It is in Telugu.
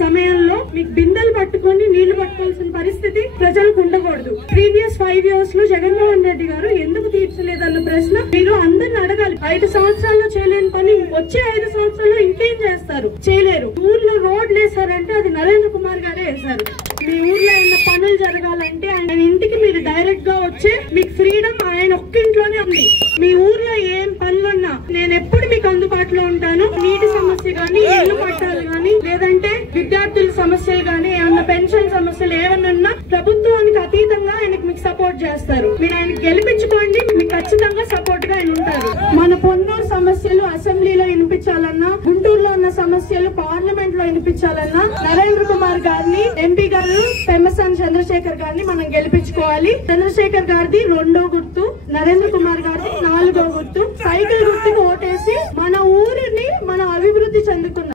సమయంలో మీకు బిందెలు పట్టుకొని నీళ్లు పట్టుకోవాల్సిన పరిస్థితి ప్రజలకు ఉండకూడదు. ప్రీవియస్ 5 years లో జగన్మోహన్ రెడ్డి గారు ఎందుకు తీర్చలేదన్న ప్రశ్న మీరు అందరిని అడగాలి. 5 సంవత్సరాల్లో చేయలేని పని వచ్చే 5 సంవత్సరాల్లో ఇంకేం చేస్తారు? చేయలేరు. ఊర్లో రోడ్లు వేసారంటే అది నరేంద్ర కుమార్ గారే వేశారు. మీ ఊర్లో ఉన్న పనులు జరగాలంటే ఆయన ఇంటికి మీరు డైరెక్ట్ గా వచ్చే మీకు ఫ్రీడమ్ ఆయన ఒక్కింట్లోనే ఉంది. మీ ఊర్లో ఏం పనులున్నా నేను ఎప్పుడు మీకు అందుబాటులో ఉంటాను. నీటి సమస్య గానీ, ఇల్లు పట్టాలు గానీ, లేదంటే విద్యార్థుల సమస్యలు గానీ, ఏమన్నా పెన్షన్ సమస్యలు ఏమన్నా ప్రభుత్వానికి అతీతంగా ఆయనకు మీకు సపోర్ట్ చేస్తారు. మీరు ఆయన గెలిపించుకోండి, మీకు ఖచ్చితంగా సపోర్ట్ గా ఆయన ఉంటారు. మన పొన్నూరు సమస్యలు అసెంబ్లీలో వినిపించాలన్నా, గుంటూరులో ఉన్న సమస్యలు పార్లమెంట్ లో వినిపించాలన్నా నరేంద్ర కుమార్ గారిని, ఎంపీ గారు పెమ్మసాని చంద్రశేఖర్ గారిని మనం గెలిపించుకోవాలి. చంద్రశేఖర్ గారిది 2వ గుర్తు, నరేంద్ర కుమార్ గారిది 4వ గుర్తు. సైకిల్ గుర్తుకు ఓటేసి మన ఊరిని మనం అభివృద్ధి చెందుకున్నాం.